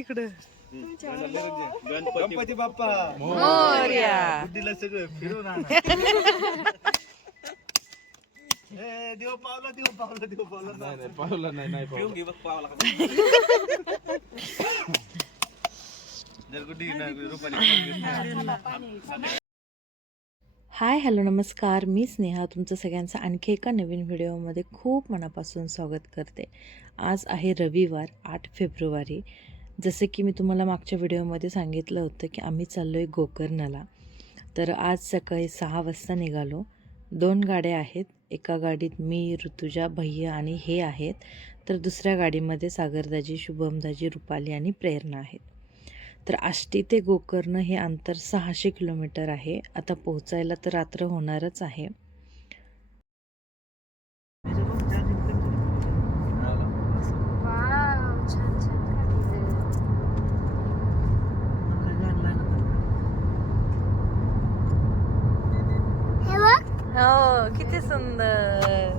इकडं. गणपती बाप्पा मोरया. बुद्धीला सगळं फिरून आणा. देव पावला देव पावला देव पावला नाही पावला नाही पिऊन घे बघ पावला हाय हॅलो नमस्कार, मी स्नेहा तुमचं सगळ्यांचं आणखी एका नवीन व्हिडिओमध्ये खूप मनापासून स्वागत करते. आज आहे रविवार 8 फेब्रुवारी. जसं की मी तुम्हाला मागच्या व्हिडिओमध्ये सांगितलं होतं की आम्ही चाललो आहे गोकर्णला. तर आज सकाळी 6 वाजता निघालो. 2 गाड्या आहेत. एका गाडीत मी, ऋतुजा, भैया आणि हे आहेत. तर दुसऱ्या गाडीमध्ये सागरदाजी, शुभमदाजी, रुपाली आणि प्रेरणा आहेत. तर आष्टी ते गोकर्ण हे अंतर 600 किलोमीटर आहे. आता पोहोचायला तर रात्र होणारच आहे. हो किती सुंदर.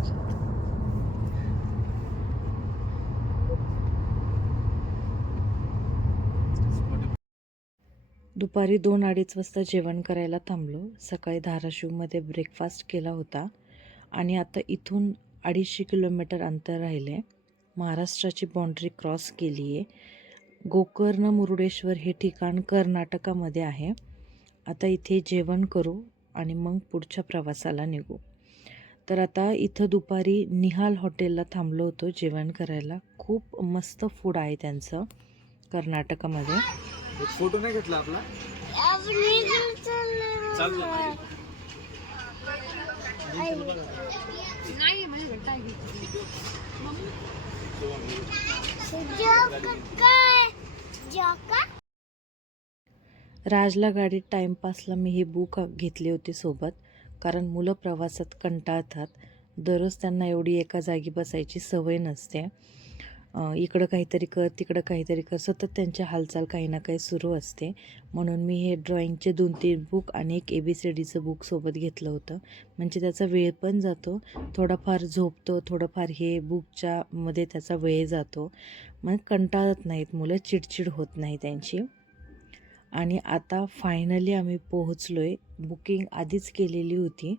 दुपारी 2-2:30 वाजता जेवण करायला थांबलो. सकाळी धाराशिवमध्ये ब्रेकफास्ट केला होता आणि आता इथून 250 किलोमीटर अंतर राहिले. महाराष्ट्राची बाँड्री क्रॉस केली आहे. गोकर्ण मुरुडेश्वर हे ठिकाण कर्नाटकामध्ये आहे. आता इथे जेवण करू आणि मग पुढच्या प्रवासाला निघू. तर आता इथं दुपारी निहाल हॉटेलला थांबलो होतो जेवण करायला. खूप मस्त फूड आहे त्यांचं कर्नाटकामध्ये. फोटो नाही घेतला आपला राजला गाडीत टाइमपासला मी ही बुक घेतली होती सोबत, कारण मुलं प्रवासात कंटाळतात. दररोज त्यांना एवढी एका जागी बसायची सवय नसते. इकडं काहीतरी कर, तिकडं काहीतरी कर, सतत त्यांच्या हालचाल काही ना काही सुरू असते. म्हणून मी हे ड्रॉइंगचे 2-3 बुक आणि एक ABCDचं बुक सोबत घेतलं होतं. म्हणजे त्याचा वेळ पण जातो, थोडाफार झोपतो, थोडंफार हे बुकच्या मध्ये त्याचा वेळ जातो. मग कंटाळत नाहीत मुलं, चिडचिड होत नाही त्यांची. आणि आता फायनली आम्ही पोहोचलो आहे. बुकिंग आधीच केलेली होती.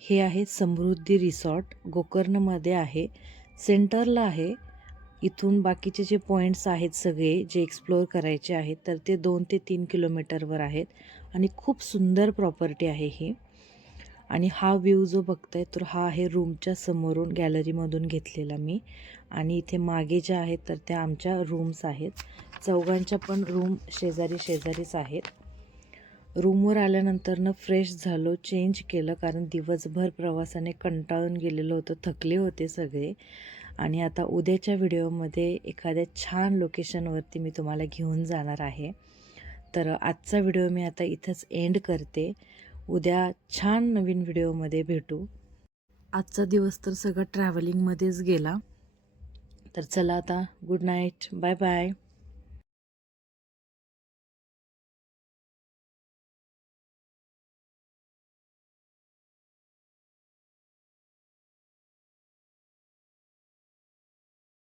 हे आहे समृद्धी रिसॉर्ट, गोकर्णमध्ये आहे, सेंटरला आहे. इथून बाकीचे जे पॉईंट्स आहेत सगळे जे एक्सप्लोअर करायचे आहेत तर ते 2 ते 3 किलोमीटरवर आहेत आणि खूप सुंदर प्रॉपर्टी आहे ही. आणि हा व्ह्यू जो बघताय तर हा आहे रूमच्या समोरून गॅलरीमधून घेतलेला मी. आणि इथे मागे ज्या आहेत तर त्या आमच्या रूम्स आहेत. चौघांच्या पण रूम शेजारी शेजारीच आहेत. रूमवर आल्यानंतरनं फ्रेश झालो, चेंज केलं, कारण दिवसभर प्रवासाने कंटाळून गेलेलो होतो, थकले होते सगळे. आणि आता उद्याच्या व्हिडिओमध्ये एखाद्या छान लोकेशनवरती मी तुम्हाला घेऊन जाणार आहे. तर आजचा व्हिडिओ मी आता इथंच एंड करते. उद्या छान नवीन व्हिडिओमध्ये भेटू. आजचा दिवस तर सगळं ट्रॅव्हलिंगमध्येच गेला. तर चला आता, गुड नाईट, बाय बाय.